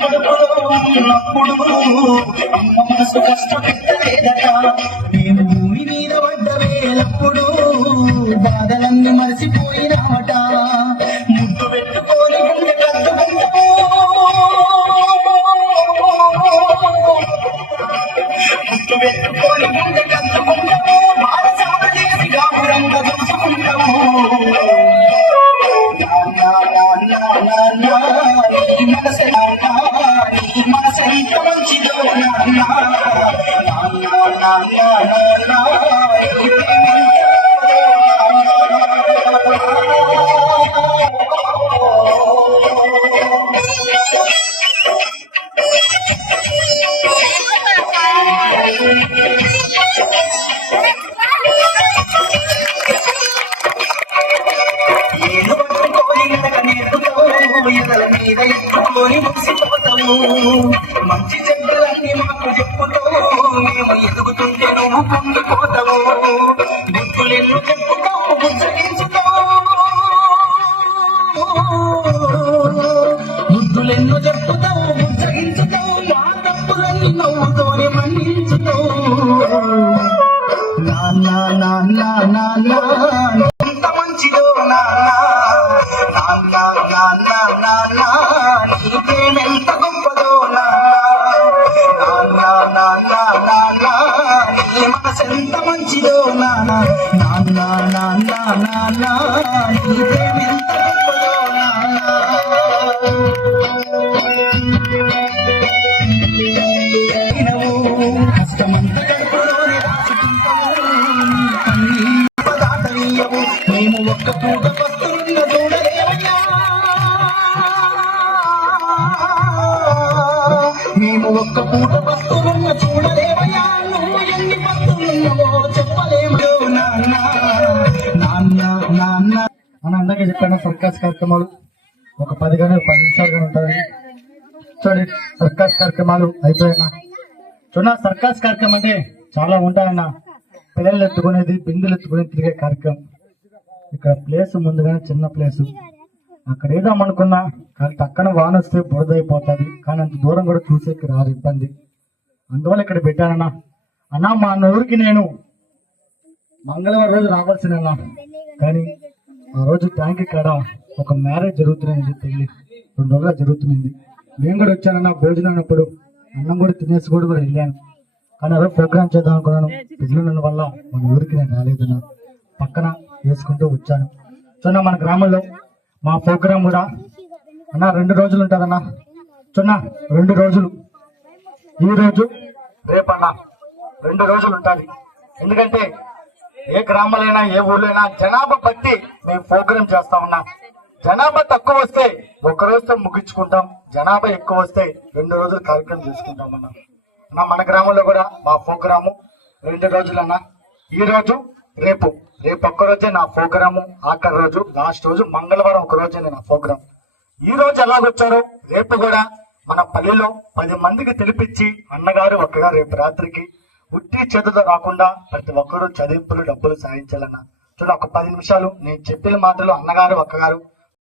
ఉన్నప్పుడు అమ్మ మనసు కష్టపెట్టలేదట నేను মাসাই কাঞ্চিত না না না না না। మీద ఎత్తుకొని ముసిపోతావు మంచి చెడ్డలన్నీ మాకు చెప్పుతావు మేము ఎదుగుతుంటే నువ్వు పొందుకోతావు గుర్తులెన్ను చెప్పుతావు బుజ్జగించుతావు బుద్ధులెన్ను చెప్పుతావు బుజ్జగించుతావు నా తప్పులన్నీ నవ్వుతోనే మన్నించుతావు నాన్న నాన్న నాన్న ఎంత మంచిదో నాన్న నాన్న నాన్న ఎంత మంచిదో నాన్న నాన్న నాన్న. నాన్న నీ ప్రేమెంత గొప్పదో నాన్న. మేము ఒక్క పూట పస్తులున్న చూడలేవయ్యా మేము ఒక్క పూట పస్తులున్న చూడలేమయ్యా. నా అన్న అని అందంగా చెప్పాను సర్కస్ కార్యక్రమాలు. ఒక పది కానీ పది నిమిషాలు కానీ ఉంటుంది చూడండి సర్కస్ కార్యక్రమాలు అయిపోయినా చూడ సర్కస్ కార్యక్రమం అంటే చాలా ఉంటాయన్న. పిల్లలు ఎత్తుకునేది బిందులు ఎత్తుకునేది తిరిగే కార్యక్రమం. ఇక్కడ ప్లేస్ ముందుగానే చిన్న ప్లేస్. అక్కడ ఏదామనుకున్నా కానీ పక్కన వాన వస్తే బురదైపోతుంది. కానీ అంత దూరం కూడా చూసేకి రాదు ఇబ్బంది. అందువల్ల ఇక్కడ పెట్టానన్నా. అన్నా మా ఊరికి నేను మంగళవారం రోజు రావాల్సిందన్నా. కానీ ఆ రోజు ట్యాంక్ కాడ ఒక మ్యారేజ్ జరుగుతున్నది పెళ్ళి రెండు రోజులు జరుగుతుంది నేను కూడా వచ్చానన్న భోజనం అన్నప్పుడు అన్నం కూడా తినేసి కూడా కూడా వెళ్ళాను. కానీ అదే ప్రోగ్రామ్ చేద్దాం అనుకున్నాను. పిల్లలు ఉన్న వల్ల మన ఊరికి నేను రాలేదన్న పక్కన వేసుకుంటూ వచ్చాను. చూన్న మన గ్రామంలో మా ప్రోగ్రామ్ కూడా అన్న రెండు రోజులు ఉంటుందన్న. చూన్న రెండు రోజులు. ఈ రోజు రేపన్న రెండు రోజులు ఉంటుంది. ఎందుకంటే ఏ గ్రామాలైనా ఏ ఊళ్ళైనా జనాభా బట్టి మేము ప్రోగ్రామ్ చేస్తా ఉన్నాం. జనాభా తక్కువ వస్తే ఒక రోజుతో ముగించుకుంటాం. జనాభా ఎక్కువ వస్తే రెండు రోజులు కార్యక్రమం చేసుకుంటాం అన్న. నా మన గ్రామంలో కూడా మా ప్రోగ్రాము రెండు రోజులన్నా. ఈ రోజు రేపు. రేపు ఒక్క రోజే నా ప్రోగ్రాము ఆఖరి రోజు లాస్ట్ రోజు మంగళవారం ఒక రోజే నా ప్రోగ్రామ్ ఈ రోజు ఎలాగొచ్చారో రేపు కూడా మన పల్లెలో పది మందికి తెలిపించి అన్నగారు ఒక్కగా రేపు రాత్రికి ఉట్టి చేతితో రాకుండా ప్రతి ఒక్కరూ చదింపులు డబ్బులు సాధించాలన్న. చూడ ఒక పది నిమిషాలు నేను చెప్పిన మాటలు అన్నగారు ఒక్కగారు